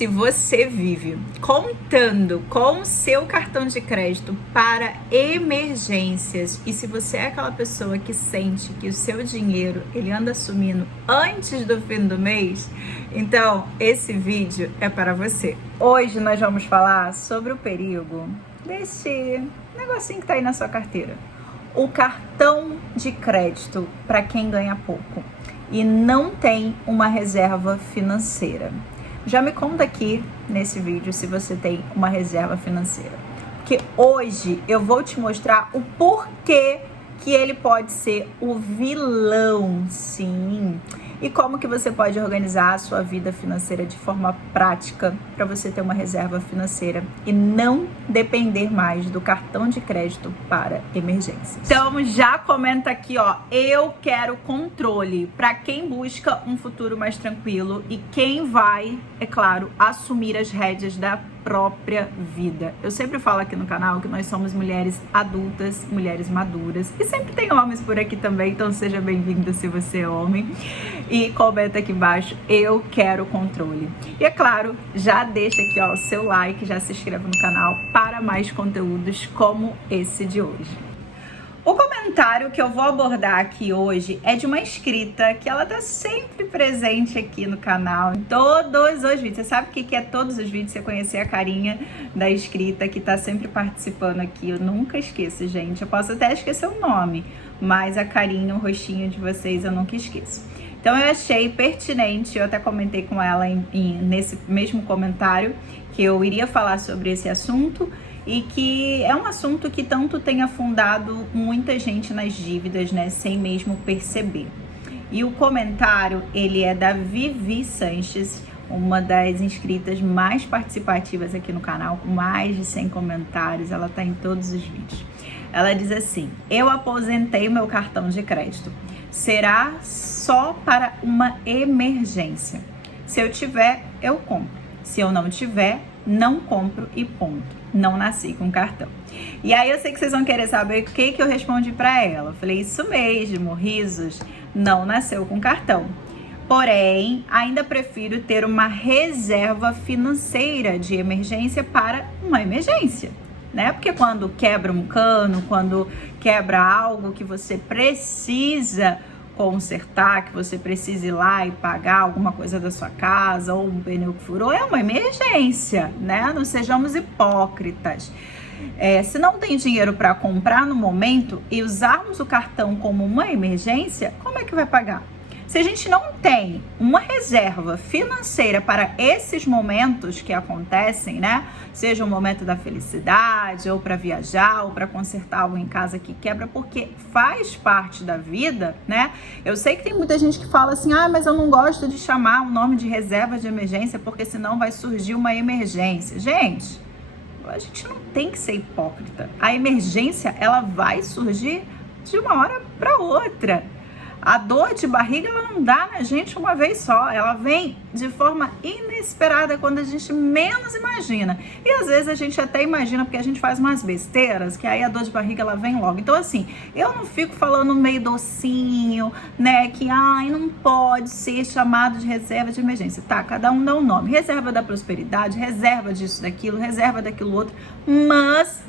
se você vive contando com o seu cartão de crédito para emergências e se você é aquela pessoa que sente que o seu dinheiro ele anda sumindo antes do fim do mês, então esse vídeo é para você. Hoje nós vamos falar sobre o perigo desse negocinho que tá aí na sua carteira. O cartão de crédito para quem ganha pouco e não tem uma reserva financeira. Já me conta aqui nesse vídeo se você tem uma reserva financeira, porque hoje eu vou te mostrar o porquê que ele pode ser o vilão, sim, e como que você pode organizar a sua vida financeira de forma prática para você ter uma reserva financeira e não depender mais do cartão de crédito para emergências. Então já comenta aqui, ó, eu quero controle para quem busca um futuro mais tranquilo e quem vai, é claro, assumir as rédeas da própria vida. Eu sempre falo aqui no canal que nós somos mulheres adultas, mulheres maduras, e sempre tem homens por aqui também, então seja bem-vindo se você é homem. E comenta aqui embaixo, eu quero controle. E é claro, já deixa aqui ó, o seu like, já se inscreva no canal para mais conteúdos como esse de hoje. O comentário que eu vou abordar aqui hoje é de uma inscrita que ela tá sempre presente aqui no canal, em todos os vídeos. Você sabe o que é todos os vídeos? Você conhecer a carinha da inscrita que tá sempre participando aqui. Eu nunca esqueço, gente. Eu posso até esquecer o nome, mas a carinha, o rostinho de vocês eu nunca esqueço. Então eu achei pertinente, eu até comentei com ela nesse mesmo comentário que eu iria falar sobre esse assunto e que é um assunto que tanto tem afundado muita gente nas dívidas, né, sem mesmo perceber. E o comentário, ele é da Vivi Sanches, uma das inscritas mais participativas aqui no canal, com mais de 100 comentários, ela tá em todos os vídeos. Ela diz assim: eu aposentei meu cartão de crédito. Será só para uma emergência. Se eu tiver, eu compro. Se eu não tiver, não compro e ponto. Não nasci com cartão. E aí eu sei que vocês vão querer saber o que eu respondi para ela. Eu falei, isso mesmo, risos, não nasceu com cartão. Porém, ainda prefiro ter uma reserva financeira de emergência para uma emergência, né? Porque quando quebra um cano, quando quebra algo que você precisa consertar, que você precisa ir lá e pagar alguma coisa da sua casa ou um pneu que furou, é uma emergência, né? Não sejamos hipócritas. Se não tem dinheiro para comprar no momento e usarmos o cartão como uma emergência, como é que vai pagar? Se a gente não tem uma reserva financeira para esses momentos que acontecem, né? Seja o momento da felicidade, ou para viajar, ou para consertar algo em casa que quebra, porque faz parte da vida, né? Eu sei que tem muita gente que fala assim, mas eu não gosto de chamar o nome de reserva de emergência, porque senão vai surgir uma emergência. Gente, a gente não tem que ser hipócrita. A emergência, ela vai surgir de uma hora para outra. A dor de barriga, ela não dá na gente uma vez só, ela vem de forma inesperada, quando a gente menos imagina. E às vezes a gente até imagina, porque a gente faz umas besteiras, que aí a dor de barriga, ela vem logo. Então assim, eu não fico falando meio docinho, né, que não pode ser chamado de reserva de emergência. Tá, cada um dá um nome. Reserva da prosperidade, reserva disso, daquilo, reserva daquilo outro. Mas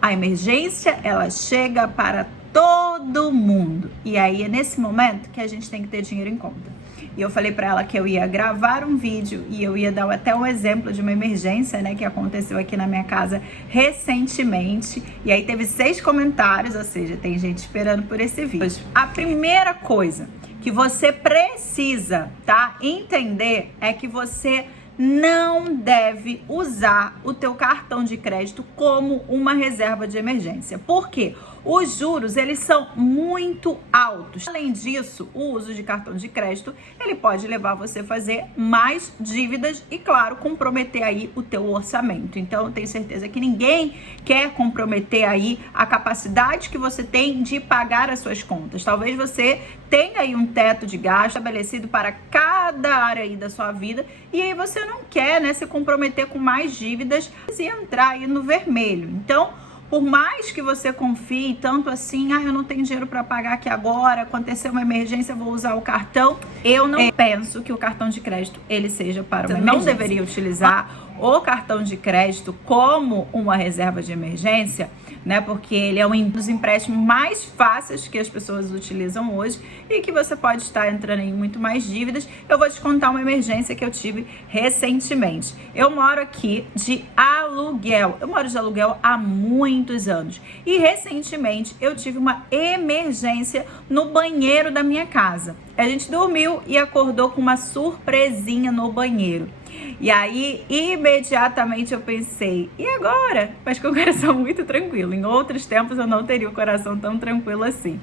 a emergência, ela chega para todo mundo. E aí é nesse momento que a gente tem que ter dinheiro em conta. E eu falei para ela que eu ia gravar um vídeo e eu ia dar até um exemplo de uma emergência, né, que aconteceu aqui na minha casa recentemente. E aí teve 6 comentários, ou seja, tem gente esperando por esse vídeo. A primeira coisa que você precisa, tá, entender é que você não deve usar o teu cartão de crédito como uma reserva de emergência. Por quê? Os juros, eles são muito altos. Além disso, o uso de cartão de crédito, ele pode levar você a fazer mais dívidas e, claro, comprometer aí o teu orçamento. Então, eu tenho certeza que ninguém quer comprometer aí a capacidade que você tem de pagar as suas contas. Talvez você tenha aí um teto de gasto estabelecido para cada área aí da sua vida e aí você não quer, né, se comprometer com mais dívidas e entrar aí no vermelho. Então, Por mais que você confie tanto assim, eu não tenho dinheiro para pagar aqui agora, aconteceu uma emergência, eu vou usar o cartão. Eu não penso que o cartão de crédito ele seja para uma emergência. Não deveria utilizar o cartão de crédito como uma reserva de emergência, né? Porque ele é um dos empréstimos mais fáceis que as pessoas utilizam hoje e que você pode estar entrando em muito mais dívidas. Eu vou te contar uma emergência que eu tive recentemente. Eu moro aqui de aluguel. Eu moro de aluguel há muitos anos. E recentemente eu tive uma emergência no banheiro da minha casa. A gente dormiu e acordou com uma surpresinha no banheiro. E aí, imediatamente eu pensei, e agora? Mas com o coração muito tranquilo. Em outros tempos eu não teria o coração tão tranquilo assim.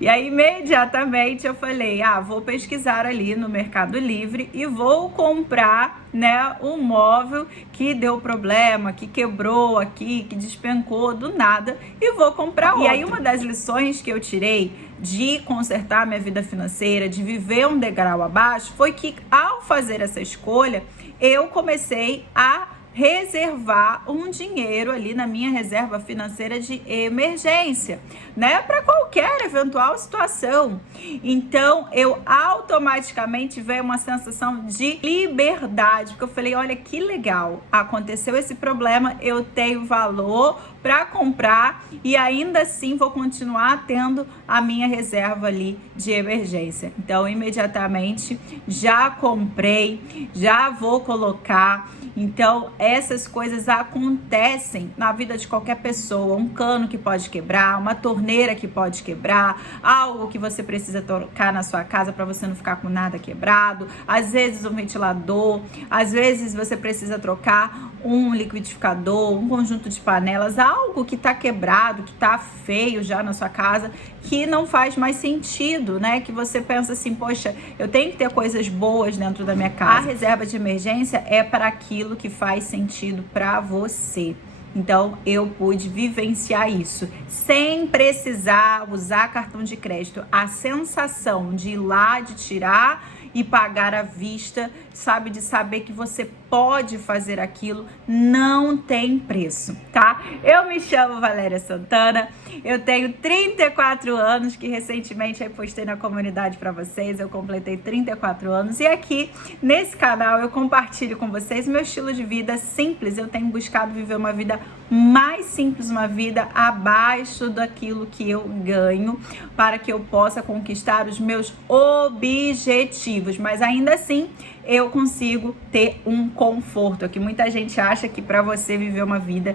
E aí, imediatamente eu falei, vou pesquisar ali no Mercado Livre e vou comprar, né, um móvel que deu problema, que quebrou aqui, que despencou do nada e vou comprar outro. E aí, uma das lições que eu tirei de consertar minha vida financeira, de viver um degrau abaixo, foi que ao fazer essa escolha, eu comecei a reservar um dinheiro ali na minha reserva financeira de emergência, né, para qualquer eventual situação. Então, eu automaticamente veio uma sensação de liberdade, porque eu falei, olha que legal, aconteceu esse problema, eu tenho valor para comprar e ainda assim vou continuar tendo a minha reserva ali de emergência. Então, imediatamente já comprei, já vou colocar. Então, essas coisas acontecem na vida de qualquer pessoa. Um cano que pode quebrar, uma torneira que pode quebrar, algo que você precisa trocar na sua casa para você não ficar com nada quebrado. Às vezes um ventilador, às vezes você precisa trocar um liquidificador, um conjunto de panelas, algo que tá quebrado, que tá feio já na sua casa, que não faz mais sentido, né? Que você pensa assim, poxa, eu tenho que ter coisas boas dentro da minha casa. A reserva de emergência é para aquilo que faz sentido para você. Então, eu pude vivenciar isso sem precisar usar cartão de crédito. A sensação de ir lá, de tirar e pagar à vista, sabe, de saber que você pode fazer aquilo, não tem preço, tá? Eu me chamo Valéria Santana, eu tenho 34 anos, que recentemente eu postei na comunidade para vocês, eu completei 34 anos, e aqui nesse canal eu compartilho com vocês meu estilo de vida simples. Eu tenho buscado viver uma vida mais simples, uma vida abaixo daquilo que eu ganho, para que eu possa conquistar os meus objetivos, mas ainda assim eu consigo ter um conforto. Aqui muita gente acha que para você viver uma vida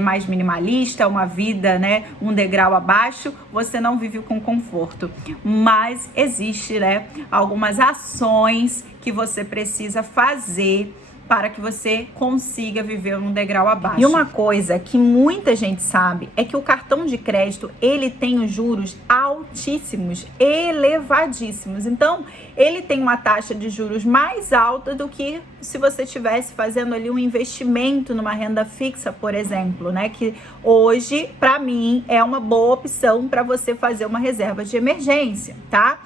mais minimalista, uma vida, né, um degrau abaixo, você não vive com conforto. Mas existe, né, algumas ações que você precisa fazer para que você consiga viver um degrau abaixo. E uma coisa que muita gente sabe é que o cartão de crédito, ele tem os juros altíssimos, elevadíssimos. Então, ele tem uma taxa de juros mais alta do que se você estivesse fazendo ali um investimento numa renda fixa, por exemplo, né? Que hoje, para mim, é uma boa opção para você fazer uma reserva de emergência, tá?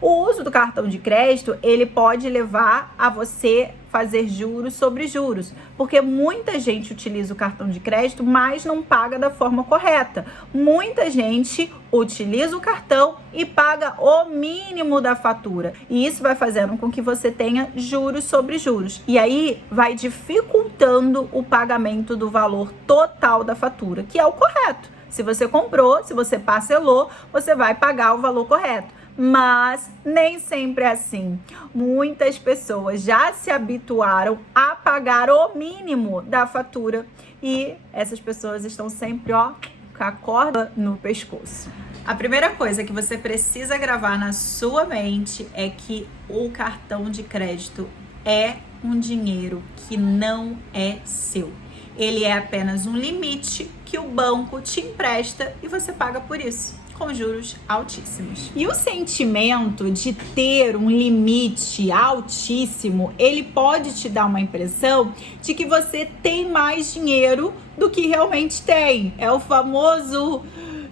O uso do cartão de crédito, ele pode levar a você fazer juros sobre juros, porque muita gente utiliza o cartão de crédito, mas não paga da forma correta. Muita gente utiliza o cartão e paga o mínimo da fatura, e isso vai fazendo com que você tenha juros sobre juros, e aí vai dificultando o pagamento do valor total da fatura, que é o correto. Se você comprou, se você parcelou, você vai pagar o valor correto. Mas nem sempre é assim. Muitas pessoas já se habituaram a pagar o mínimo da fatura e essas pessoas estão sempre, com a corda no pescoço. A primeira coisa que você precisa gravar na sua mente é que o cartão de crédito é um dinheiro que não é seu. Ele é apenas um limite que o banco te empresta e você paga por isso, com juros altíssimos. E o sentimento de ter um limite altíssimo, ele pode te dar uma impressão de que você tem mais dinheiro do que realmente tem. É o famoso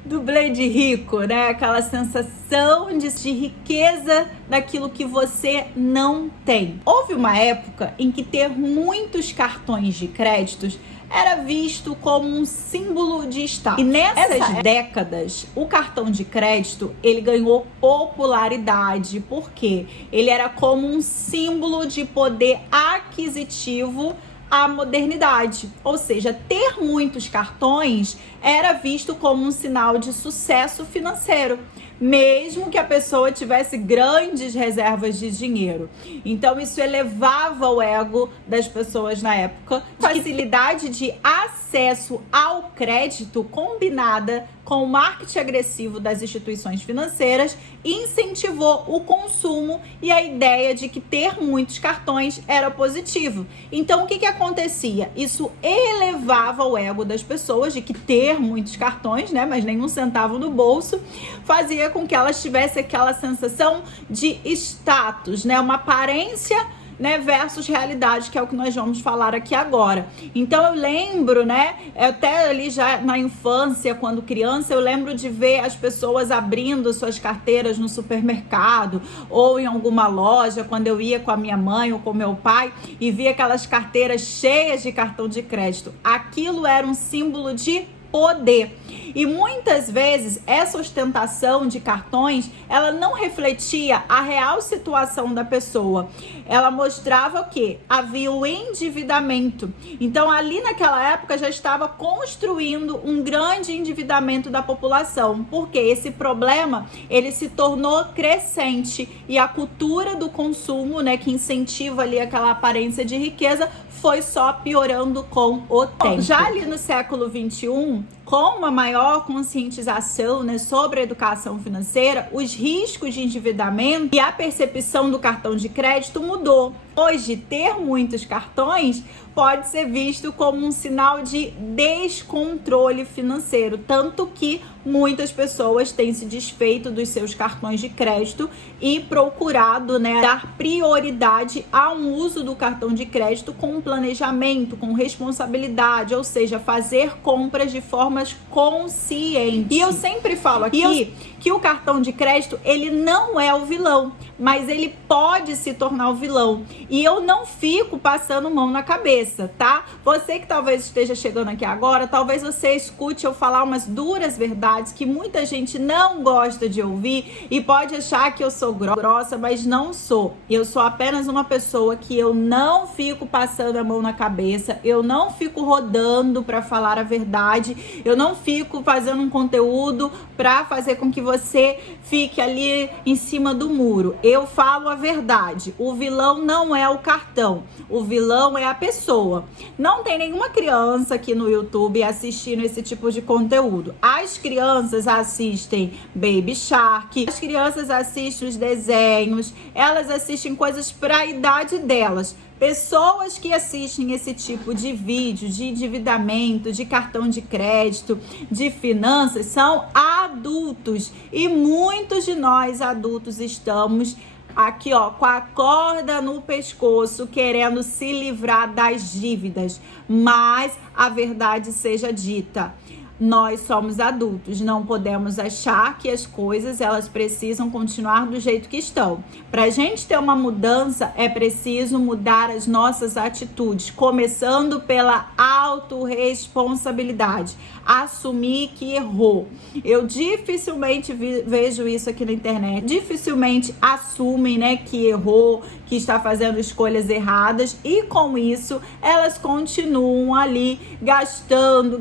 dublê de rico, né? Aquela sensação de riqueza daquilo que você não tem. Houve uma época em que ter muitos cartões de créditos era visto como um símbolo de status. E nessas décadas, o cartão de crédito, ele ganhou popularidade, porque ele era como um símbolo de poder aquisitivo à modernidade. Ou seja, ter muitos cartões era visto como um sinal de sucesso financeiro, mesmo que a pessoa tivesse grandes reservas de dinheiro. Então isso elevava o ego das pessoas na época. Facilidade de acesso ao crédito combinada com o marketing agressivo das instituições financeiras incentivou o consumo e a ideia de que ter muitos cartões era positivo. Então o que acontecia? Isso elevava o ego das pessoas de que ter muitos cartões, né, mas nenhum centavo no bolso, fazia com que elas tivessem aquela sensação de status, né, uma aparência, né, versus realidade, que é o que nós vamos falar aqui agora. Então eu lembro, né, até ali já na infância, quando criança, eu lembro de ver as pessoas abrindo suas carteiras no supermercado ou em alguma loja, quando eu ia com a minha mãe ou com meu pai e via aquelas carteiras cheias de cartão de crédito. Aquilo era um símbolo de poder. E muitas vezes essa ostentação de cartões, ela não refletia a real situação da pessoa. Ela mostrava o quê? Havia o endividamento. Então ali naquela época já estava construindo um grande endividamento da população, porque esse problema, ele se tornou crescente e a cultura do consumo, né, que incentiva ali aquela aparência de riqueza, foi só piorando com o tempo. Já ali no século 21, com uma maior conscientização, né, sobre a educação financeira, os riscos de endividamento e a percepção do cartão de crédito mudou. Hoje, ter muitos cartões pode ser visto como um sinal de descontrole financeiro, tanto que muitas pessoas têm se desfeito dos seus cartões de crédito e procurado, né, dar prioridade a um uso do cartão de crédito com planejamento, com responsabilidade, ou seja, fazer compras de formas conscientes. E eu sempre falo aqui que o cartão de crédito, ele não é o vilão, mas ele pode se tornar o vilão. E eu não fico passando mão na cabeça, tá? Você que talvez esteja chegando aqui agora, talvez você escute eu falar umas duras verdades que muita gente não gosta de ouvir e pode achar que eu sou grossa, mas não sou. Eu sou apenas uma pessoa que eu não fico passando a mão na cabeça, eu não fico rodando para falar a verdade, eu não fico fazendo um conteúdo para fazer com que você fique ali em cima do muro. Eu falo a verdade. O vilão não é o cartão, o vilão é a pessoa. Não tem nenhuma criança aqui no YouTube assistindo esse tipo de conteúdo. As crianças assistem Baby Shark, as crianças assistem os desenhos, elas assistem coisas para a idade delas. Pessoas que assistem esse tipo de vídeo, de endividamento, de cartão de crédito, de finanças, são adultos. E muitos de nós adultos estamos aqui, ó, com a corda no pescoço, querendo se livrar das dívidas. Mas a verdade seja dita. Nós somos adultos, não podemos achar que as coisas elas precisam continuar do jeito que estão. Para a gente ter uma mudança, é preciso mudar as nossas atitudes, começando pela autorresponsabilidade. Assumir que errou. Eu dificilmente vejo isso aqui na internet. Dificilmente assumem, né, que errou, que está fazendo escolhas erradas e com isso elas continuam ali gastando,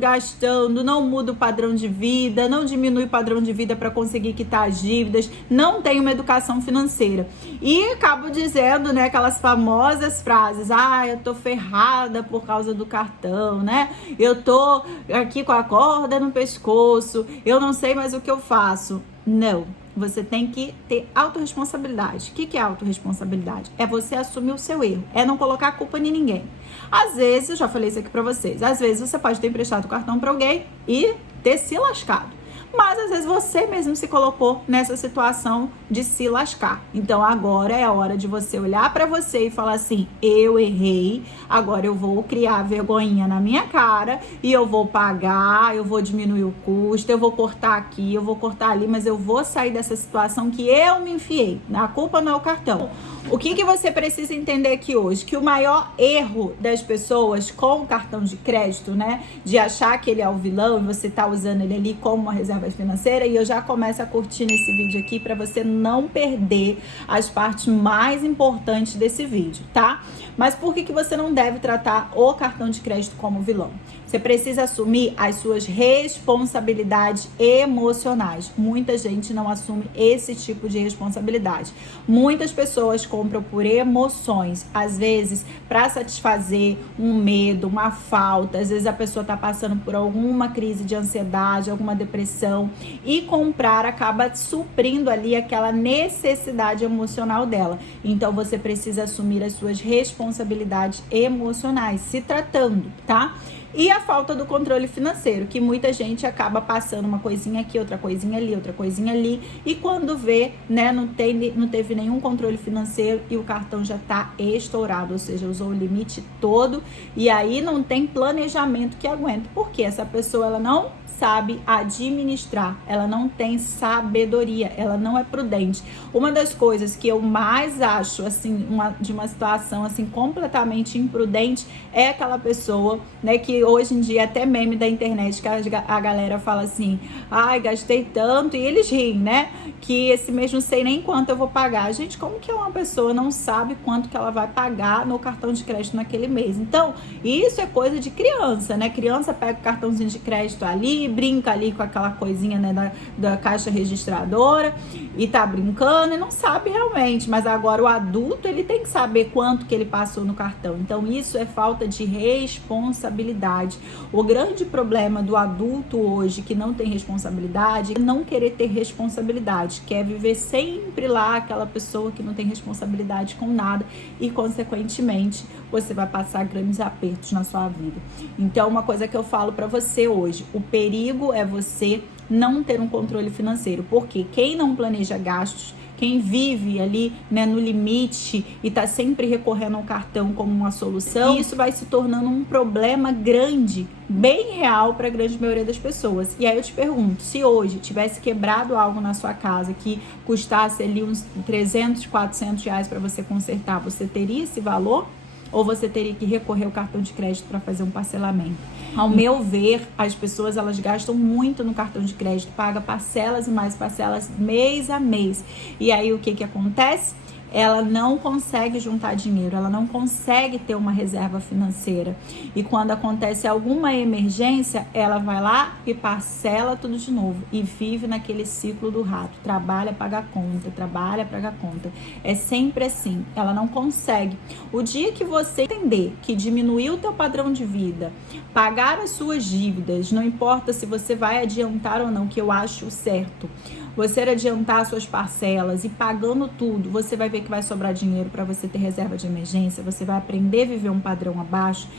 não muda o padrão de vida, não diminui o padrão de vida para conseguir quitar as dívidas, não tem uma educação financeira. E acabo dizendo, né, aquelas famosas frases: eu tô ferrada por causa do cartão, né? Eu tô aqui com a corda no pescoço, eu não sei mais o que eu faço. Não. Você tem que ter autorresponsabilidade. O que é autorresponsabilidade? É você assumir o seu erro. É não colocar a culpa em ninguém. Às vezes, eu já falei isso aqui pra vocês, às vezes você pode ter emprestado o cartão pra alguém e ter se lascado. Mas às vezes você mesmo se colocou nessa situação de se lascar. Então agora é a hora de você olhar para você e falar assim: eu errei, agora eu vou criar vergonhinha na minha cara e eu vou pagar, eu vou diminuir o custo, eu vou cortar aqui, eu vou cortar ali, mas eu vou sair dessa situação que eu me enfiei. A culpa não é o cartão. O que você precisa entender aqui hoje? Que o maior erro das pessoas com o cartão de crédito, né, de achar que ele é o vilão e você tá usando ele ali como uma reserva financeira, e eu já começo a curtir nesse vídeo aqui para você não perder as partes mais importantes desse vídeo, tá? Mas por que você não deve tratar o cartão de crédito como vilão? Você precisa assumir as suas responsabilidades emocionais. Muita gente não assume esse tipo de responsabilidade. Muitas pessoas compram por emoções, às vezes para satisfazer um medo, uma falta. Às vezes a pessoa está passando por alguma crise de ansiedade, alguma depressão, e comprar acaba suprindo ali aquela necessidade emocional dela. Então você precisa assumir as suas responsabilidades emocionais, se tratando, tá? E a falta do controle financeiro, que muita gente acaba passando uma coisinha aqui, outra coisinha ali, outra coisinha ali, e quando vê, né, não teve nenhum controle financeiro e o cartão já tá estourado, ou seja, usou o limite todo, e aí não tem planejamento que aguente, porque essa pessoa, ela não sabe administrar, ela não tem sabedoria, ela não é prudente. Uma das coisas que eu mais acho, assim, de uma situação, assim, completamente imprudente, é aquela pessoa, né, que hoje em dia até meme da internet, que a galera fala assim: ai, gastei tanto, e eles riem, né, que esse mês não sei nem quanto eu vou pagar. Gente, como que uma pessoa não sabe quanto que ela vai pagar no cartão de crédito naquele mês? Então, isso é coisa de criança, né? Criança pega o cartãozinho de crédito ali, brinca ali com aquela coisinha, né, da caixa registradora e tá brincando e não sabe realmente. Mas agora o adulto, ele tem que saber quanto que ele passou no cartão. Então isso é falta de responsabilidade. O grande problema do adulto hoje que não tem responsabilidade é não querer ter responsabilidade, quer viver sempre lá aquela pessoa que não tem responsabilidade com nada e consequentemente você vai passar grandes apertos na sua vida. Então, uma coisa que eu falo pra você hoje: o perigo é você não ter um controle financeiro, porque quem não planeja gastos, quem vive ali, né, no limite e tá sempre recorrendo ao cartão como uma solução, isso vai se tornando um problema grande, bem real para a grande maioria das pessoas. E aí eu te pergunto, se hoje tivesse quebrado algo na sua casa que custasse ali uns 300, 400 reais para você consertar, você teria esse valor? Ou você teria que recorrer ao cartão de crédito para fazer um parcelamento? Ao meu ver, as pessoas, elas gastam muito no cartão de crédito, paga parcelas e mais parcelas mês a mês. E aí o que acontece? Ela não consegue juntar dinheiro, ela não consegue ter uma reserva financeira. E quando acontece alguma emergência, ela vai lá e parcela tudo de novo e vive naquele ciclo do rato. Trabalha, paga conta, trabalha, paga conta. É sempre assim, ela não consegue. O dia que você entender que diminuir o teu padrão de vida, pagar as suas dívidas, não importa se você vai adiantar ou não, que eu acho certo, você adiantar suas parcelas e pagando tudo, você vai ver que vai sobrar dinheiro para você ter reserva de emergência, você vai aprender a viver um padrão abaixo,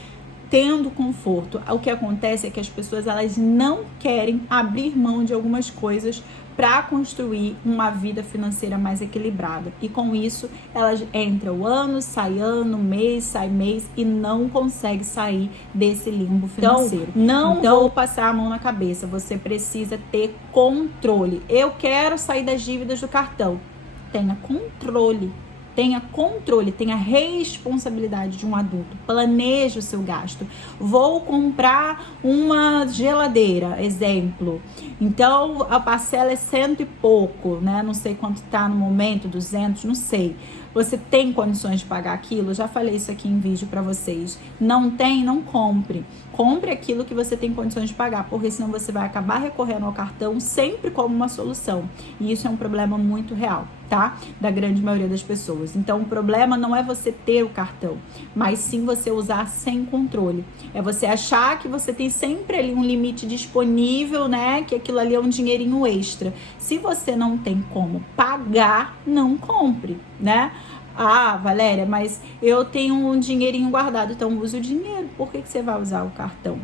tendo conforto. O que acontece é que as pessoas, elas não querem abrir mão de algumas coisas para construir uma vida financeira mais equilibrada. E com isso, elas entram ano, sai ano, mês, sai mês e não consegue sair desse limbo financeiro. Então, vou passar a mão na cabeça. Você precisa ter controle. Eu quero sair das dívidas do cartão. Tenha controle. Tenha controle, tenha responsabilidade de um adulto. Planeje o seu gasto. Vou comprar uma geladeira, exemplo. Então, a parcela é 100 e pouco, né? Não sei quanto tá no momento, 200, não sei. Você tem condições de pagar aquilo? Eu já falei isso aqui em vídeo para vocês. Não tem? Não compre. Compre aquilo que você tem condições de pagar, porque senão você vai acabar recorrendo ao cartão sempre como uma solução. E isso é um problema muito real, tá? Da grande maioria das pessoas. Então, o problema não é você ter o cartão, mas sim você usar sem controle. É você achar que você tem sempre ali um limite disponível, né? Que aquilo ali é um dinheirinho extra. Se você não tem como pagar, não compre, né? Ah, Valéria, mas eu tenho um dinheirinho guardado, então use o dinheiro. Por que você vai usar o cartão?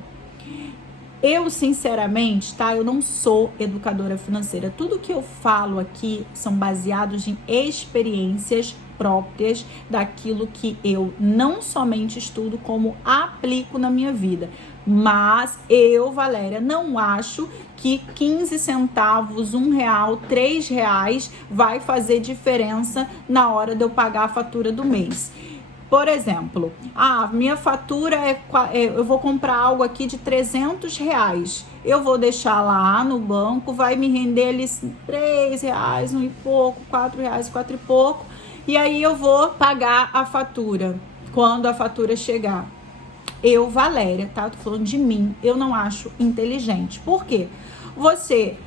Eu, sinceramente, tá? Eu não sou educadora financeira. Tudo que eu falo aqui são baseados em experiências próprias daquilo que eu não somente estudo, como aplico na minha vida. Mas eu, Valéria, não acho que 15 centavos, R$1, R$3 vai fazer diferença na hora de eu pagar a fatura do mês. Por exemplo, minha fatura eu vou comprar algo aqui de R$300. Eu vou deixar lá no banco, vai me render ali R$3, um e pouco, R$4, quatro e pouco. E aí eu vou pagar a fatura quando a fatura chegar. Eu, Valéria, tá? Tô falando de mim. Eu não acho inteligente. Por quê? Você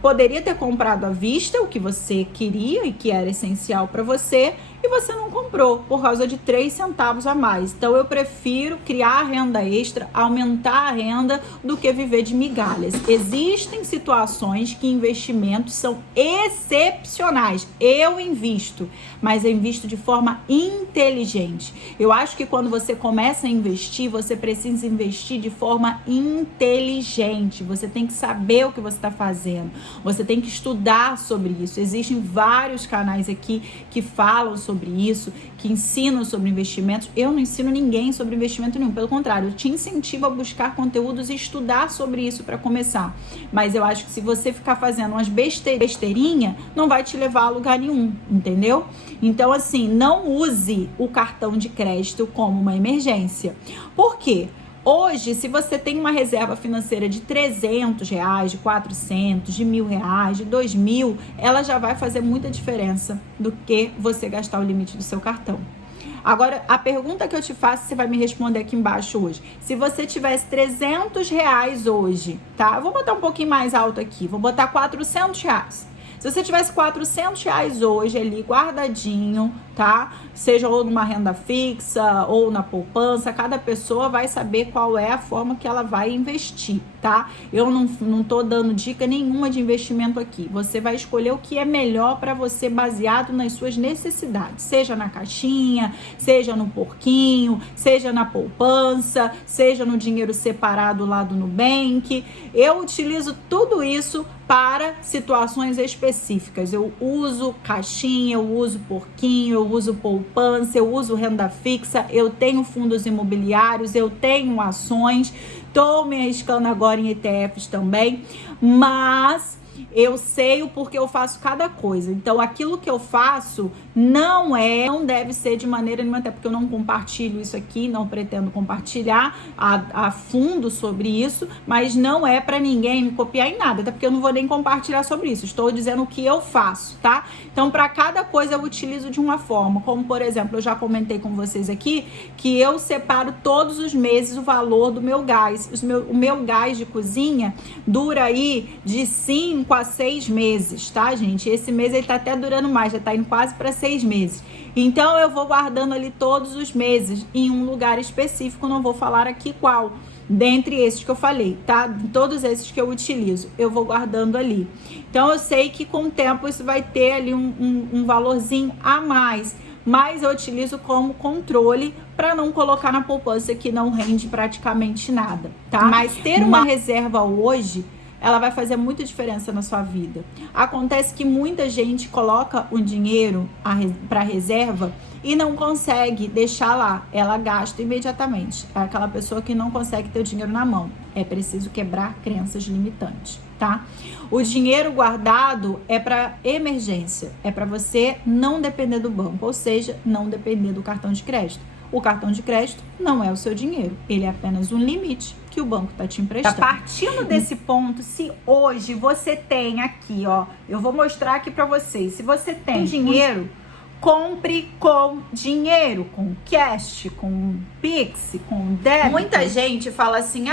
poderia ter comprado à vista o que você queria e que era essencial para você, e você não comprou por causa de 3 centavos a mais. Então eu prefiro criar renda extra, aumentar a renda, do que viver de migalhas. Existem situações que investimentos são excepcionais. Eu invisto, mas eu invisto de forma inteligente. Eu acho que quando você começa a investir, você precisa investir de forma inteligente. Você tem que saber o que você está fazendo. Você tem que estudar sobre isso. Existem vários canais aqui que falam sobre isso, que ensinam sobre investimentos. Eu não ensino ninguém sobre investimento nenhum. Pelo contrário, eu te incentivo a buscar conteúdos e estudar sobre isso para começar. Mas eu acho que se você ficar fazendo umas besteirinhas, não vai te levar a lugar nenhum, entendeu? Então, assim, não use o cartão de crédito como uma emergência. Por quê? Hoje, se você tem uma reserva financeira de R$300, de 400, de R$1.000, de 2.000, ela já vai fazer muita diferença do que você gastar o limite do seu cartão. Agora, a pergunta que eu te faço, você vai me responder aqui embaixo hoje. Se você tivesse R$300 hoje, tá? Eu vou botar um pouquinho mais alto aqui, vou botar R$400. Se você tivesse R$400 hoje ali guardadinho, tá? Seja ou numa renda fixa ou na poupança, cada pessoa vai saber qual é a forma que ela vai investir, tá? Eu não tô dando dica nenhuma de investimento aqui. Você vai escolher o que é melhor para você baseado nas suas necessidades, seja na caixinha, seja no porquinho, seja na poupança, seja no dinheiro separado lá do Nubank. Eu utilizo tudo isso para situações específicas. Eu uso caixinha, eu uso porquinho, eu uso poupança, eu uso renda fixa, eu tenho fundos imobiliários, eu tenho ações, estou me arriscando agora em ETFs também, mas eu sei o porquê eu faço cada coisa. Então, aquilo que eu faço não deve ser de maneira nenhuma, até porque eu não compartilho isso aqui, não pretendo compartilhar a fundo sobre isso, mas não é para ninguém me copiar em nada, até porque eu não vou nem compartilhar sobre isso. Estou dizendo o que eu faço, tá? Então, para cada coisa eu utilizo de uma forma, como por exemplo, eu já comentei com vocês aqui que eu separo todos os meses o valor do meu gás. O meu gás de cozinha dura aí de 5 a 6 meses, tá, gente? Esse mês ele tá até durando mais, já tá indo quase para 6 meses. Então eu vou guardando ali todos os meses em um lugar específico, não vou falar aqui qual, dentre esses que eu falei, tá? Todos esses que eu utilizo, eu vou guardando ali. Então eu sei que com o tempo isso vai ter ali um valorzinho a mais, mas eu utilizo como controle para não colocar na poupança que não rende praticamente nada, tá? Mas ter uma reserva hoje, ela vai fazer muita diferença na sua vida. Acontece que muita gente coloca o dinheiro para reserva e não consegue deixar lá. Ela gasta imediatamente. É aquela pessoa que não consegue ter o dinheiro na mão. É preciso quebrar crenças limitantes, tá? O dinheiro guardado é para emergência. É para você não depender do banco, ou seja, não depender do cartão de crédito. O cartão de crédito não é o seu dinheiro, ele é apenas um limite que o banco está te emprestando. Tá partindo desse ponto, se hoje você tem aqui, ó, eu vou mostrar aqui para vocês, se você tem dinheiro, compre com dinheiro, com cash, com Pix, com débito. Muita gente fala assim,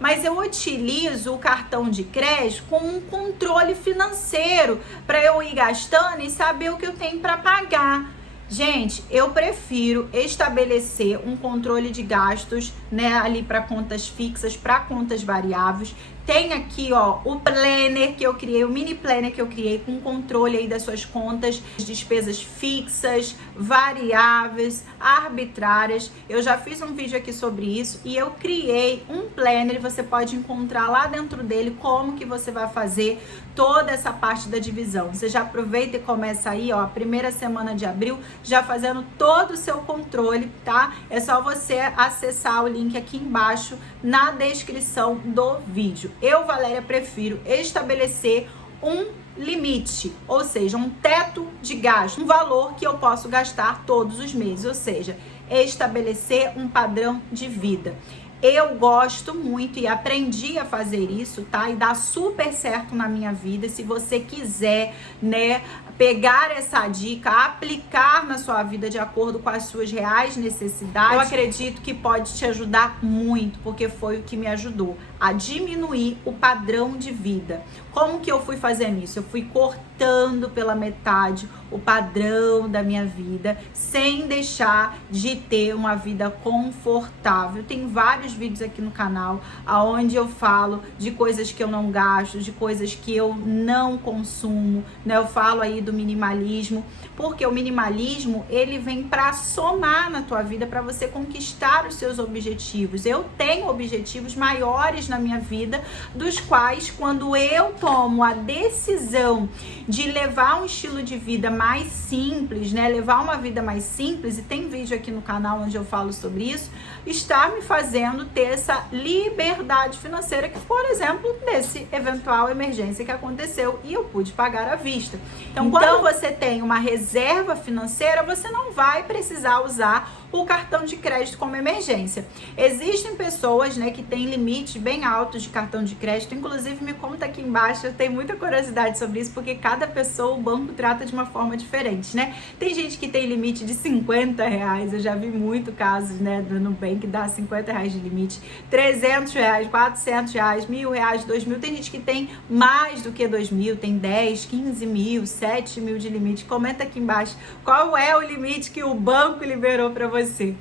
mas eu utilizo o cartão de crédito com um controle financeiro para eu ir gastando e saber o que eu tenho para pagar. Gente, eu prefiro estabelecer um controle de gastos, né, ali para contas fixas, para contas variáveis. Tem aqui, ó, o planner que eu criei, o mini planner que eu criei com controle aí das suas contas, despesas fixas, variáveis, arbitrárias. Eu já fiz um vídeo aqui sobre isso e eu criei um planner, você pode encontrar lá dentro dele como que você vai fazer toda essa parte da divisão. Você já aproveita e começa aí, ó, a primeira semana de abril, já fazendo todo o seu controle, tá? É só você acessar o link aqui embaixo na descrição do vídeo. Eu, Valéria, prefiro estabelecer um limite, ou seja, um teto de gasto, um valor que eu posso gastar todos os meses, ou seja, estabelecer um padrão de vida. Eu gosto muito e aprendi a fazer isso, tá? E dá super certo na minha vida. Se você quiser, né, pegar essa dica, aplicar na sua vida de acordo com as suas reais necessidades, eu acredito que pode te ajudar muito, porque foi o que me ajudou a diminuir o padrão de vida. Como que eu fui fazendo isso? Eu fui cortando pela metade o padrão da minha vida, sem deixar de ter uma vida confortável. Tem vários vídeos aqui no canal onde eu falo de coisas que eu não gasto, de coisas que eu não consumo, né? Eu falo aí do minimalismo, porque o minimalismo, ele vem para somar na tua vida, para você conquistar os seus objetivos. Eu tenho objetivos maiores na minha vida, dos quais, quando eu tomo a decisão de levar um estilo de vida mais simples, né, levar uma vida mais simples, e tem vídeo aqui no canal onde eu falo sobre isso, está me fazendo ter essa liberdade financeira, que, por exemplo, desse eventual emergência que aconteceu e eu pude pagar à vista. Então, quando você tem uma reserva financeira, você não vai precisar usar o cartão de crédito como emergência. Existem pessoas, né, que têm limites bem altos de cartão de crédito, inclusive me conta aqui embaixo, eu tenho muita curiosidade sobre isso, porque cada pessoa o banco trata de uma forma diferente, né? Tem gente que tem limite de R$50, eu já vi muito casos, né, do Nubank dá R$50 de limite, R$300, R$400, R$1.000, R$2.000, tem gente que tem mais do que R$2.000, tem 10, 15 mil, 7 mil de limite. Comenta aqui embaixo qual é o limite que o banco liberou para você.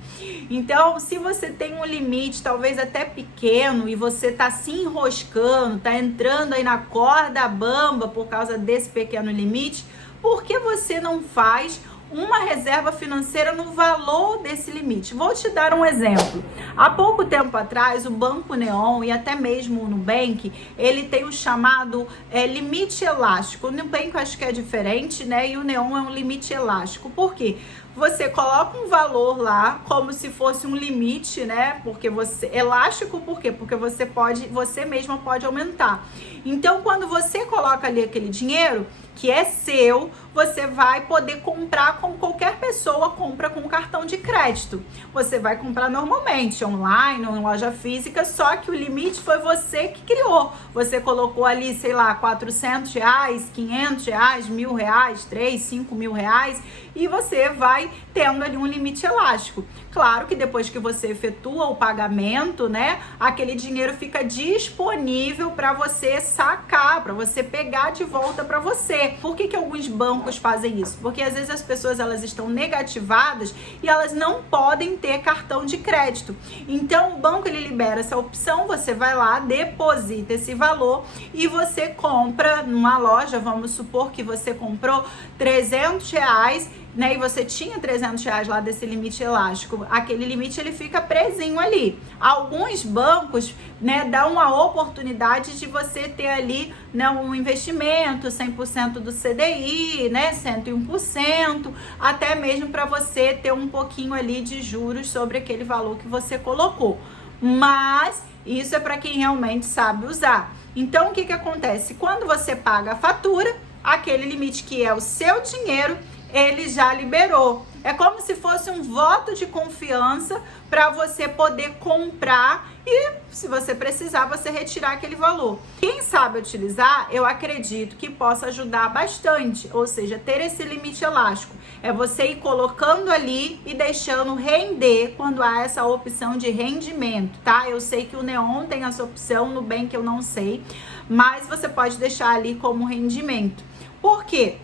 Então, se você tem um limite, talvez até pequeno, e você tá se enroscando, tá entrando aí na corda bamba por causa desse pequeno limite, por que você não faz uma reserva financeira no valor desse limite? Vou te dar um exemplo. Há pouco tempo atrás, o Banco Neon e até mesmo o Nubank, ele tem o chamado limite elástico. O Nubank eu acho que é diferente, né? E o Neon é um limite elástico. Por quê? Você coloca um valor lá como se fosse um limite, né? Porque você elástico, por quê? Porque você mesma pode aumentar. Então, quando você coloca ali aquele dinheiro que é seu, você vai poder comprar como qualquer pessoa compra com cartão de crédito. Você vai comprar normalmente, online ou em loja física, só que o limite foi você que criou. Você colocou ali, sei lá, R$400, R$500, R$1.000, 3, 5 mil reais, e você vai tendo ali um limite elástico. Claro que depois que você efetua o pagamento, né, aquele dinheiro fica disponível para você sacar, para você pegar de volta para você. Por que alguns bancos fazem isso? Porque às vezes as pessoas, elas estão negativadas e elas não podem ter cartão de crédito. Então o banco, ele libera essa opção, você vai lá, deposita esse valor e você compra numa loja. Vamos supor que você comprou R$300, né, e você tinha R$300 lá desse limite elástico. Aquele limite, ele fica presinho ali. Alguns bancos, né, dão uma oportunidade de você ter ali, né, um investimento 100% do CDI, né, 101%, até mesmo para você ter um pouquinho ali de juros sobre aquele valor que você colocou. Mas isso é para quem realmente sabe usar. Então, o que acontece? Quando você paga a fatura, aquele limite que é o seu dinheiro, ele já liberou. É como se fosse um voto de confiança para você poder comprar e, se você precisar, você retirar aquele valor. Quem sabe utilizar, eu acredito que possa ajudar bastante, ou seja, ter esse limite elástico. É você ir colocando ali e deixando render quando há essa opção de rendimento, tá? Eu sei que o Neon tem essa opção, no Nubank eu não sei, mas você pode deixar ali como rendimento. Por quê?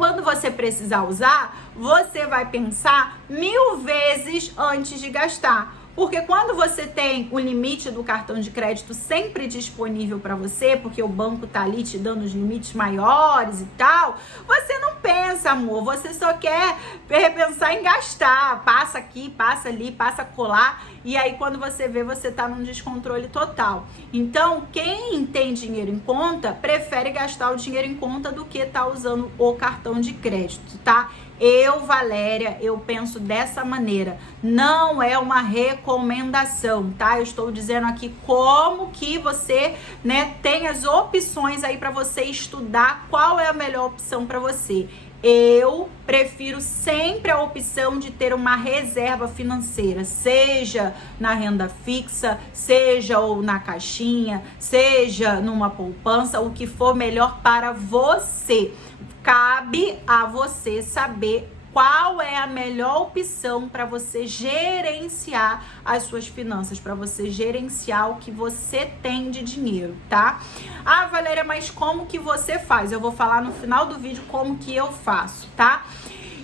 quando você precisar usar, você vai pensar 1000 vezes antes de gastar. Porque quando você tem o limite do cartão de crédito sempre disponível para você, porque o banco tá ali te dando os limites maiores e tal, você não pensa, amor, você só quer repensar em gastar. Passa aqui, passa ali, passa colar, e aí quando você vê, você tá num descontrole total. Então, quem tem dinheiro em conta, prefere gastar o dinheiro em conta do que tá usando o cartão de crédito, tá? Eu, Valéria, eu penso dessa maneira. Não é uma recomendação, tá? Eu estou dizendo aqui como que você, né, tem as opções aí para você estudar qual é a melhor opção para você. Eu prefiro sempre a opção de ter uma reserva financeira, seja na renda fixa, seja ou na caixinha, seja numa poupança, o que for melhor para você. Cabe a você saber qual é a melhor opção para você gerenciar as suas finanças, para você gerenciar o que você tem de dinheiro, tá? Ah, Valéria, mas como que você faz? Eu vou falar no final do vídeo como que eu faço, tá?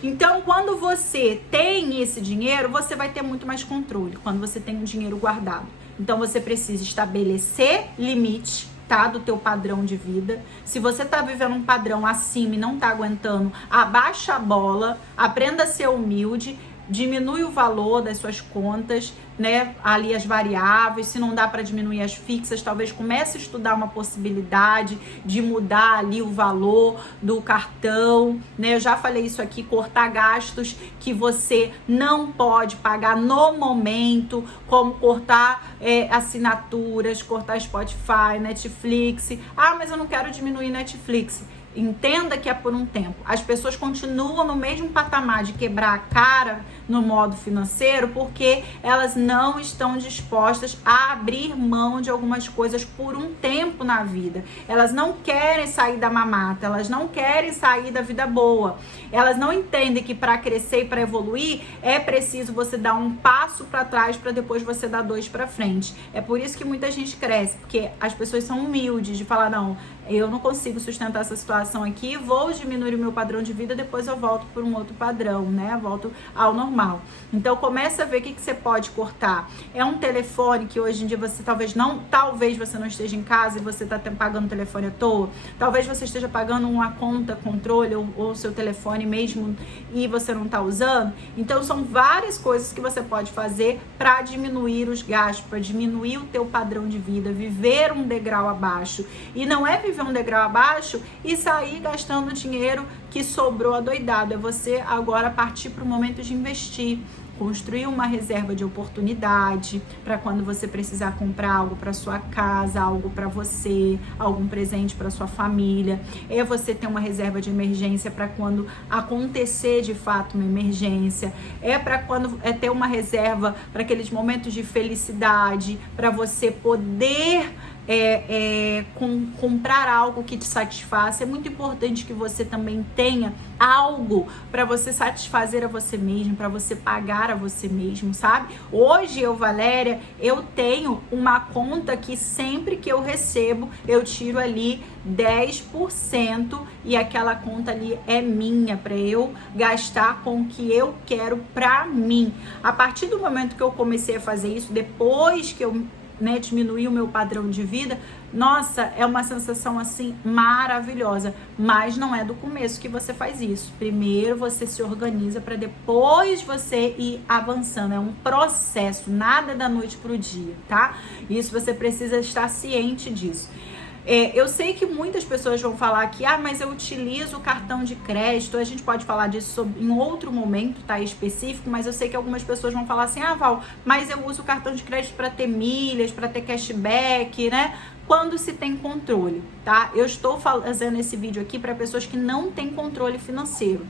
Então, quando você tem esse dinheiro, você vai ter muito mais controle quando você tem o dinheiro guardado. Então, você precisa estabelecer limites, tá, do teu padrão de vida. Se você tá vivendo um padrão acima e não tá aguentando, abaixa a bola, aprenda a ser humilde, diminui o valor das suas contas, né, ali as variáveis. Se não dá para diminuir as fixas, talvez comece a estudar uma possibilidade de mudar ali o valor do cartão, né? Eu já falei isso aqui, cortar gastos que você não pode pagar no momento, como cortar assinaturas, cortar Spotify, Netflix. Ah, mas eu não quero diminuir Netflix. Entenda que é por um tempo. As pessoas continuam no mesmo patamar de quebrar a cara no modo financeiro porque elas não estão dispostas a abrir mão de algumas coisas por um tempo na vida. Elas não querem sair da mamata, elas não querem sair da vida boa. Elas não entendem que para crescer e para evoluir é preciso você dar um passo para trás para depois você dar 2 para frente. É por isso que muita gente cresce, porque as pessoas são humildes de falar, não, eu não consigo sustentar essa situação aqui, vou diminuir o meu padrão de vida, depois eu volto por um outro padrão, né? Volto ao normal. Então, começa a ver o que você pode cortar. É um telefone que hoje em dia você talvez você não esteja em casa e você está pagando telefone à toa. Talvez você esteja pagando uma conta, controle ou seu telefone mesmo e você não está usando. Então, são várias coisas que você pode fazer para diminuir os gastos, para diminuir o teu padrão de vida, viver um degrau abaixo. E não é viver um degrau abaixo e sair gastando dinheiro que sobrou adoidado. É você agora partir para o momento de investir, construir uma reserva de oportunidade para quando você precisar comprar algo para sua casa, algo para você, algum presente para sua família. É você ter uma reserva de emergência para quando acontecer de fato uma emergência. É para quando ter uma reserva para aqueles momentos de felicidade, para você poder comprar algo que te satisfaça. É muito importante que você também tenha algo para você satisfazer a você mesmo, para você pagar a você mesmo, sabe? Hoje eu, Valéria, eu tenho uma conta que sempre que eu recebo, eu tiro ali 10% e aquela conta ali é minha para eu gastar com o que eu quero para mim. A partir do momento que eu comecei a fazer isso, depois que eu diminuir o meu padrão de vida, nossa, é uma sensação assim maravilhosa, mas não é do começo que você faz isso. Primeiro você se organiza para depois você ir avançando. É um processo, nada da noite pro dia, tá? Isso você precisa estar ciente disso. Eu sei que muitas pessoas vão falar que, mas eu utilizo o cartão de crédito. A gente pode falar disso em outro momento, tá, específico, mas eu sei que algumas pessoas vão falar assim, Val, mas eu uso o cartão de crédito para ter milhas, para ter cashback, né? Quando se tem controle, tá? Eu estou fazendo esse vídeo aqui para pessoas que não têm controle financeiro.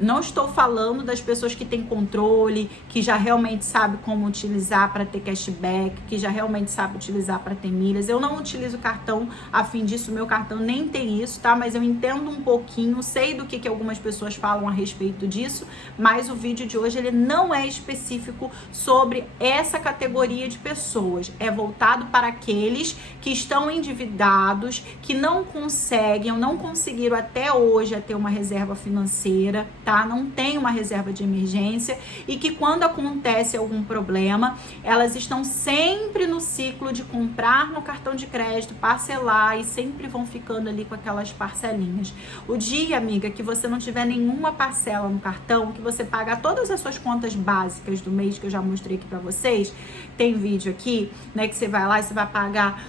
Não estou falando das pessoas que têm controle, que já realmente sabe como utilizar para ter cashback, que já realmente sabe utilizar para ter milhas. Eu não utilizo cartão a fim disso, meu cartão nem tem isso, tá? Mas eu entendo um pouquinho, sei do que algumas pessoas falam a respeito disso, mas o vídeo de hoje ele não é específico sobre essa categoria de pessoas. É voltado para aqueles que estão endividados, que não conseguem ou não conseguiram até hoje a ter uma reserva financeira, tá? Não tem uma reserva de emergência e que quando acontece algum problema, elas estão sempre no ciclo de comprar no cartão de crédito, parcelar e sempre vão ficando ali com aquelas parcelinhas. O dia, amiga, que você não tiver nenhuma parcela no cartão, que você pagar todas as suas contas básicas do mês, que eu já mostrei aqui pra vocês, tem vídeo aqui, né, que você vai lá e você vai pagar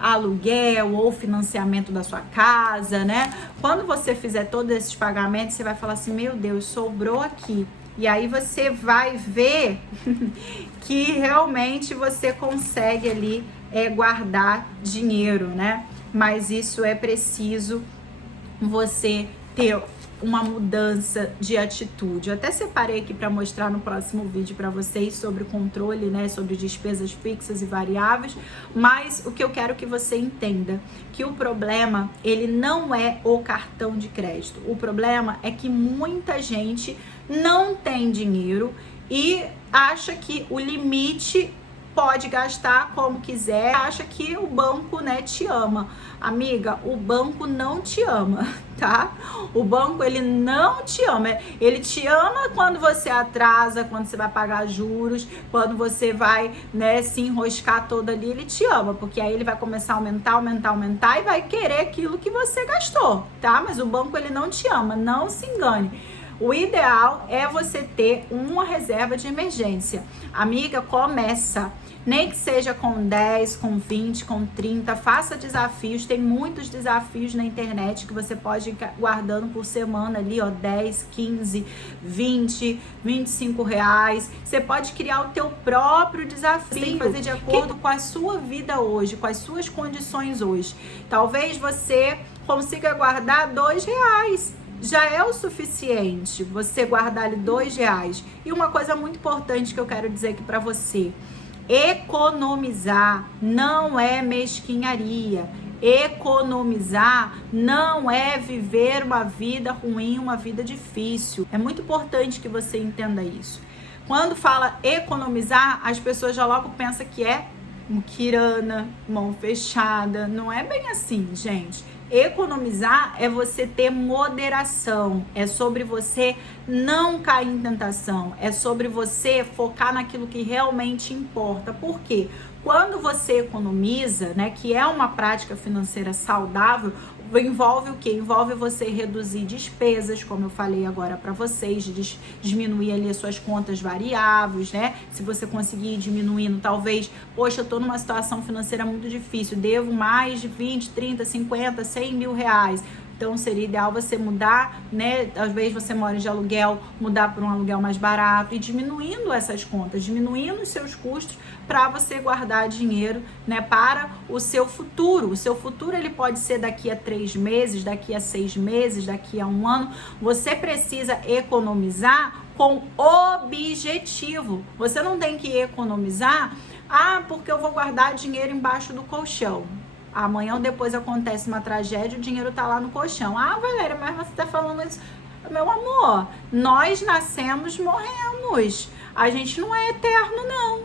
aluguel ou financiamento da sua casa, né? Quando você fizer todos esses pagamentos, você vai falar assim, meu Deus, sobrou aqui. E aí você vai ver que realmente você consegue ali guardar dinheiro, né? Mas isso é preciso você ter uma mudança de atitude. Eu até separei aqui para mostrar no próximo vídeo para vocês sobre o controle, né, sobre despesas fixas e variáveis, mas o que eu quero que você entenda, que o problema, ele não é o cartão de crédito. O problema é que muita gente não tem dinheiro e acha que o limite pode gastar como quiser, acha que o banco, né, te ama. Amiga, o banco não te ama, tá? O banco, ele não te ama. Ele te ama quando você atrasa, quando você vai pagar juros, quando você vai, né, se enroscar toda ali, ele te ama, porque aí ele vai começar a aumentar e vai querer aquilo que você gastou, tá? Mas o banco, ele não te ama, não se engane. O ideal é você ter uma reserva de emergência. Amiga, começa. Nem que seja com 10, com 20, com 30, faça desafios. Tem muitos desafios na internet que você pode ir guardando por semana ali, ó, 10, 15, 20, 25 reais. Você pode criar o teu próprio desafio. Você tem que fazer de acordo com a sua vida hoje, com as suas condições hoje. Talvez você consiga guardar R$2. Já é o suficiente você guardar ali R$2. E uma coisa muito importante que eu quero dizer aqui pra você: economizar não é mesquinharia. Economizar não é viver uma vida ruim, uma vida difícil. É muito importante que você entenda isso. Quando fala economizar, as pessoas já logo pensam que é muquirana, mão fechada. Não é bem assim, gente. Economizar é você ter moderação, é sobre você não cair em tentação, é sobre você focar naquilo que realmente importa. Por quê? Quando você economiza, né, que é uma prática financeira saudável, envolve o quê? Envolve você reduzir despesas, como eu falei agora para vocês, diminuir ali as suas contas variáveis, né? Se você conseguir ir diminuindo, talvez, poxa, eu tô numa situação financeira muito difícil, devo mais de 20, 30, 50, 100 mil reais. Então, seria ideal você mudar, né? Às vezes você mora de aluguel, mudar para um aluguel mais barato e diminuindo essas contas, diminuindo os seus custos para você guardar dinheiro, né? Para o seu futuro. O seu futuro, ele pode ser daqui a 3 meses, daqui a 6 meses, daqui a 1 ano. Você precisa economizar com objetivo. Você não tem que economizar, porque eu vou guardar dinheiro embaixo do colchão. Amanhã ou depois acontece uma tragédia, o dinheiro tá lá no colchão. Valéria, mas você tá falando isso. Meu amor, nós nascemos, morremos. A gente não é eterno, não.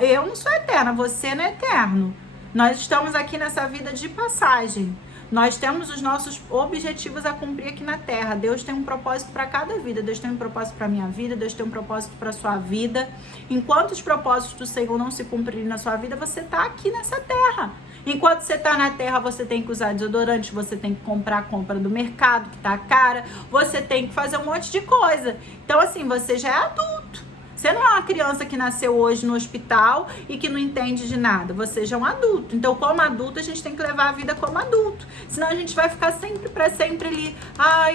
Eu não sou eterna, você não é eterno. Nós estamos aqui nessa vida de passagem. Nós temos os nossos objetivos a cumprir aqui na Terra. Deus tem um propósito para cada vida. Deus tem um propósito para minha vida. Deus tem um propósito para sua vida. Enquanto os propósitos do Senhor não se cumprirem na sua vida, você está aqui nessa Terra. Enquanto você está na Terra, você tem que usar desodorante, você tem que comprar a compra do mercado, que tá cara, você tem que fazer um monte de coisa. Então, assim, você já é adulto. Você não é uma criança que nasceu hoje no hospital e que não entende de nada. Você já é um adulto. Então, como adulto, a gente tem que levar a vida como adulto. Senão a gente vai ficar sempre pra sempre ali.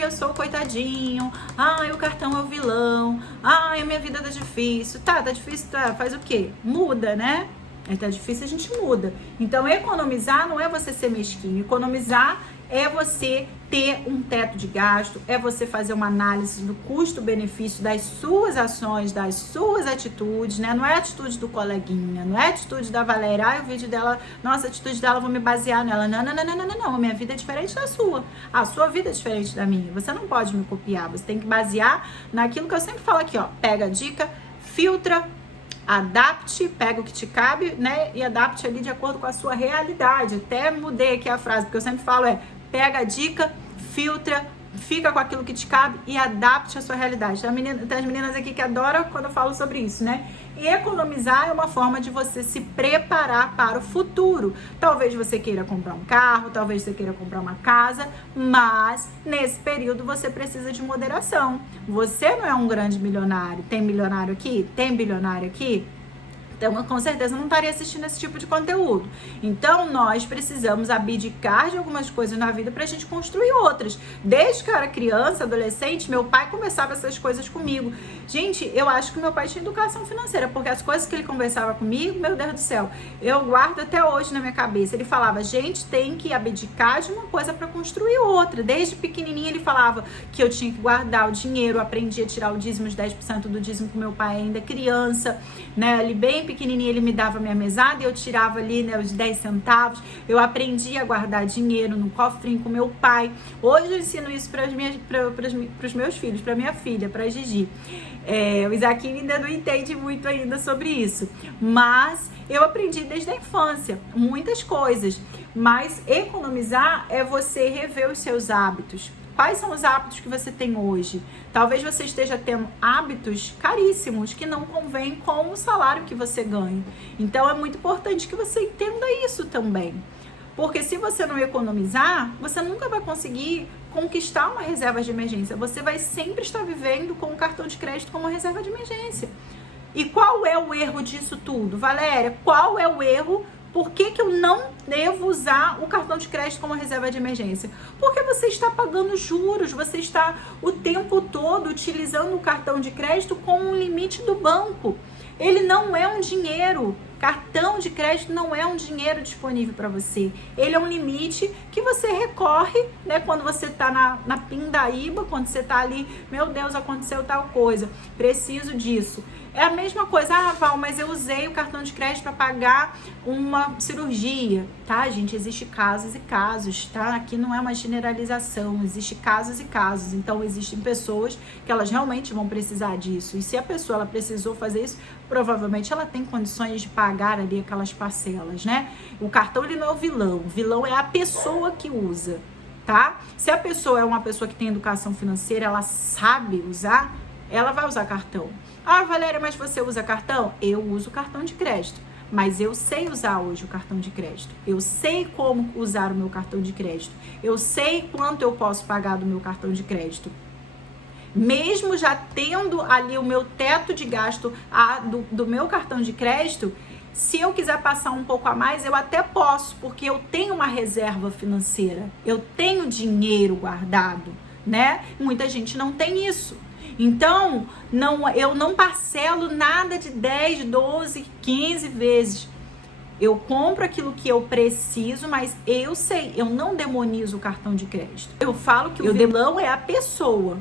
Eu sou o coitadinho. O cartão é o vilão. A minha vida tá difícil. Tá difícil, tá. Faz o quê? Muda, né? Tá difícil, a gente muda. Então, economizar não é você ser mesquinho. Economizar é você ter um teto de gasto, é você fazer uma análise do custo-benefício das suas ações, das suas atitudes, né? Não é a atitude do coleguinha, não é a atitude da Valéria, o vídeo dela, nossa, a atitude dela, vou me basear nela. Não, a minha vida é diferente da sua. A sua vida é diferente da minha. Você não pode me copiar, você tem que basear naquilo que eu sempre falo aqui, ó. Pega a dica, filtra, adapte, pega o que te cabe, né? E adapte ali de acordo com a sua realidade. Até mudei aqui a frase, porque eu sempre falo pega a dica, filtra, fica com aquilo que te cabe e adapte a sua realidade. Tem as meninas aqui que adoram quando eu falo sobre isso, né? E economizar é uma forma de você se preparar para o futuro. Talvez você queira comprar um carro, talvez você queira comprar uma casa, mas nesse período você precisa de moderação. Você não é um grande milionário. Tem milionário aqui? Tem bilionário aqui? Então, com certeza, não estaria assistindo esse tipo de conteúdo. Então, nós precisamos abdicar de algumas coisas na vida pra gente construir outras. Desde que eu era criança, adolescente, meu pai conversava essas coisas comigo. Gente, eu acho que meu pai tinha educação financeira, porque as coisas que ele conversava comigo, meu Deus do céu, eu guardo até hoje na minha cabeça. Ele falava, gente, tem que abdicar de uma coisa pra construir outra. Desde pequenininha ele falava que eu tinha que guardar o dinheiro, aprendi a tirar o dízimo, os 10% do dízimo com meu pai ainda criança, né, ali bem pequenininha ele me dava minha mesada e eu tirava ali, né, os 10 centavos. Eu aprendi a guardar dinheiro no cofrinho com meu pai. Hoje eu ensino isso para os meus filhos, para minha filha, para a Gigi. O Isaquinho ainda não entende muito ainda sobre isso, mas eu aprendi desde a infância muitas coisas. Mas economizar é você rever os seus hábitos. Quais são os hábitos que você tem hoje? Talvez você esteja tendo hábitos caríssimos que não convêm com o salário que você ganha. Então, é muito importante que você entenda isso também. Porque se você não economizar, você nunca vai conseguir conquistar uma reserva de emergência. Você vai sempre estar vivendo com o cartão de crédito como uma reserva de emergência. E qual é o erro disso tudo? Valéria, qual é o erro? Por que eu não devo usar o cartão de crédito como reserva de emergência? Porque você está pagando juros, você está o tempo todo utilizando o cartão de crédito com um limite do banco. Ele não é um dinheiro. Cartão de crédito não é um dinheiro disponível para você. Ele é um limite que você recorre, né? Quando você está na pindaíba, quando você está ali, meu Deus, aconteceu tal coisa, preciso disso. É a mesma coisa, Val, mas eu usei o cartão de crédito para pagar uma cirurgia, tá, gente? Existem casos e casos, tá? Aqui não é uma generalização, existem casos e casos. Então, existem pessoas que elas realmente vão precisar disso. E se a pessoa ela precisou fazer isso, provavelmente ela tem condições de pagar ali aquelas parcelas, né? O cartão, ele não é o vilão é a pessoa que usa, tá? Se a pessoa é uma pessoa que tem educação financeira, ela sabe usar, ela vai usar cartão. Ah, Valéria, mas você usa cartão? Eu uso cartão de crédito, mas eu sei usar hoje o cartão de crédito. Eu sei como usar o meu cartão de crédito. Eu sei quanto eu posso pagar do meu cartão de crédito. Mesmo já tendo ali o meu teto de gasto do meu cartão de crédito, se eu quiser passar um pouco a mais, eu até posso, porque eu tenho uma reserva financeira. Eu tenho dinheiro guardado, né? Muita gente não tem isso. Então, eu não parcelo nada de 10, 12, 15 vezes. Eu compro aquilo que eu preciso, mas eu sei, eu não demonizo o cartão de crédito. Eu falo que o vilão é a pessoa.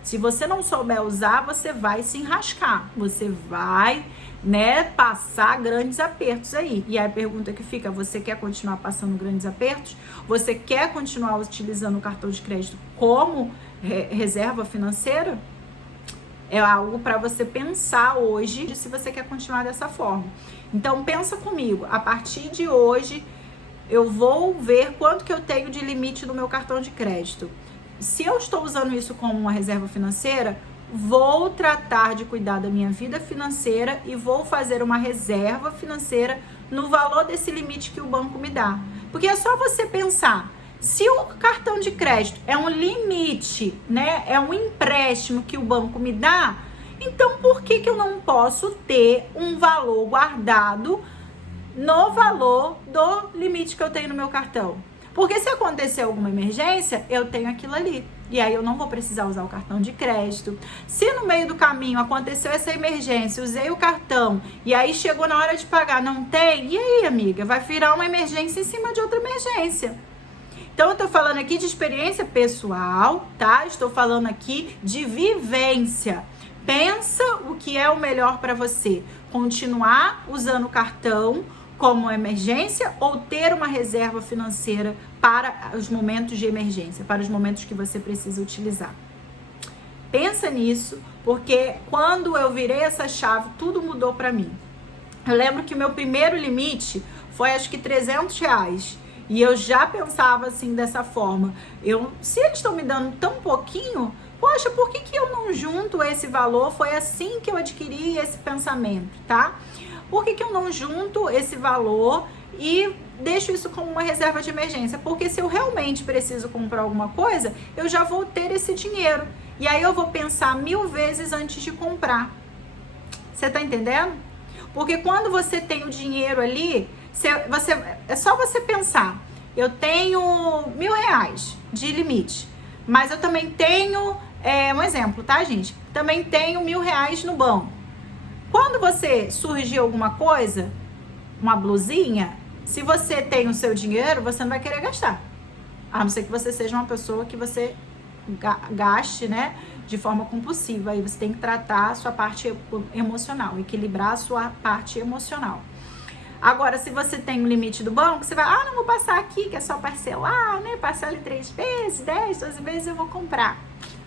Se você não souber usar, você vai se enrascar. Você vai, né, passar grandes apertos aí. E aí a pergunta que fica, você quer continuar passando grandes apertos? Você quer continuar utilizando o cartão de crédito como reserva financeira? É algo para você pensar hoje, se você quer continuar dessa forma. Então, pensa comigo. A partir de hoje, eu vou ver quanto que eu tenho de limite no meu cartão de crédito. Se eu estou usando isso como uma reserva financeira, vou tratar de cuidar da minha vida financeira e vou fazer uma reserva financeira no valor desse limite que o banco me dá. Porque é só você pensar. Se o cartão de crédito é um limite, né, é um empréstimo que o banco me dá, então por que eu não posso ter um valor guardado no valor do limite que eu tenho no meu cartão? Porque se acontecer alguma emergência, eu tenho aquilo ali. e aí eu não vou precisar usar o cartão de crédito. Se no meio do caminho aconteceu essa emergência, usei o cartão e aí chegou na hora de pagar, não tem, e aí, amiga, vai virar uma emergência em cima de outra emergência. Então eu tô falando aqui de experiência pessoal, tá? Estou falando aqui de vivência. Pensa o que é o melhor para você. Continuar usando o cartão como emergência ou ter uma reserva financeira para os momentos de emergência, para os momentos que você precisa utilizar. Pensa nisso, porque quando eu virei essa chave, tudo mudou para mim. Eu lembro que o meu primeiro limite foi acho que R$300. E eu já pensava assim, dessa forma. Se eles estão me dando tão pouquinho, poxa, por que eu não junto esse valor? Foi assim que eu adquiri esse pensamento, tá? Por que eu não junto esse valor e deixo isso como uma reserva de emergência? Porque se eu realmente preciso comprar alguma coisa, eu já vou ter esse dinheiro. E aí eu vou pensar 1000 vezes antes de comprar. Você tá entendendo? Porque quando você tem o dinheiro ali, é só você pensar, eu tenho R$1000 de limite, mas eu também tenho, um exemplo, tá, gente? Também tenho R$1000 no banco. Quando você surgir alguma coisa, uma blusinha, se você tem o seu dinheiro, você não vai querer gastar. A não ser que você seja uma pessoa que você gaste, né, de forma compulsiva. Aí você tem que tratar a sua parte emocional, equilibrar a sua parte emocional. Agora, se você tem um limite do banco, você vai, não vou passar aqui, que é só parcelar, né? Parcela em 3 vezes, 10, 12 vezes eu vou comprar.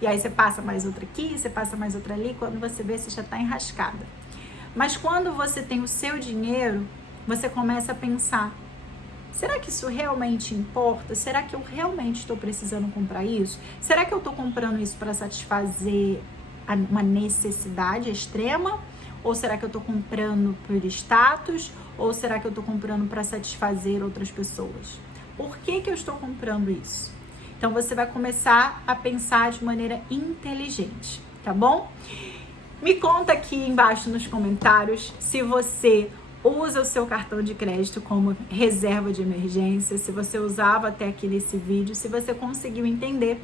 E aí você passa mais outra aqui, você passa mais outra ali, quando você vê, você já tá enrascada. Mas quando você tem o seu dinheiro, você começa a pensar, será que isso realmente importa? Será que eu realmente estou precisando comprar isso? Será que eu estou comprando isso para satisfazer uma necessidade extrema? Ou será que eu estou comprando por status? Ou será que eu estou comprando para satisfazer outras pessoas? Por que eu estou comprando isso? Então você vai começar a pensar de maneira inteligente, tá bom? Me conta aqui embaixo nos comentários se você usa o seu cartão de crédito como reserva de emergência, se você usava até aqui nesse vídeo, se você conseguiu entender.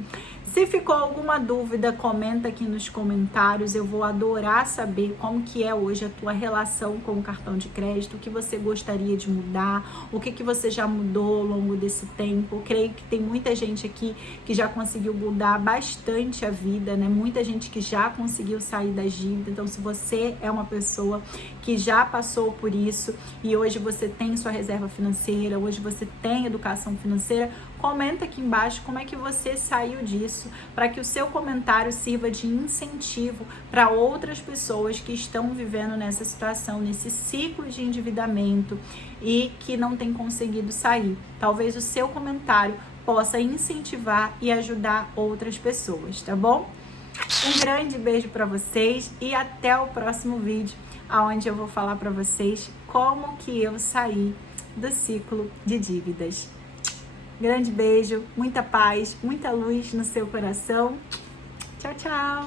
Se ficou alguma dúvida, comenta aqui nos comentários. Eu vou adorar saber como que é hoje a tua relação com o cartão de crédito, o que você gostaria de mudar, o que você já mudou ao longo desse tempo. Eu creio que tem muita gente aqui que já conseguiu mudar bastante a vida, né? Muita gente que já conseguiu sair das dívidas. Então, se você é uma pessoa que já passou por isso e hoje você tem sua reserva financeira, hoje você tem educação financeira, comenta aqui embaixo como é que você saiu disso, para que o seu comentário sirva de incentivo para outras pessoas que estão vivendo nessa situação, nesse ciclo de endividamento e que não tem conseguido sair. Talvez o seu comentário possa incentivar e ajudar outras pessoas, tá bom? Um grande beijo para vocês e até o próximo vídeo, onde eu vou falar para vocês como que eu saí do ciclo de dívidas. Grande beijo, muita paz, muita luz no seu coração. Tchau, tchau!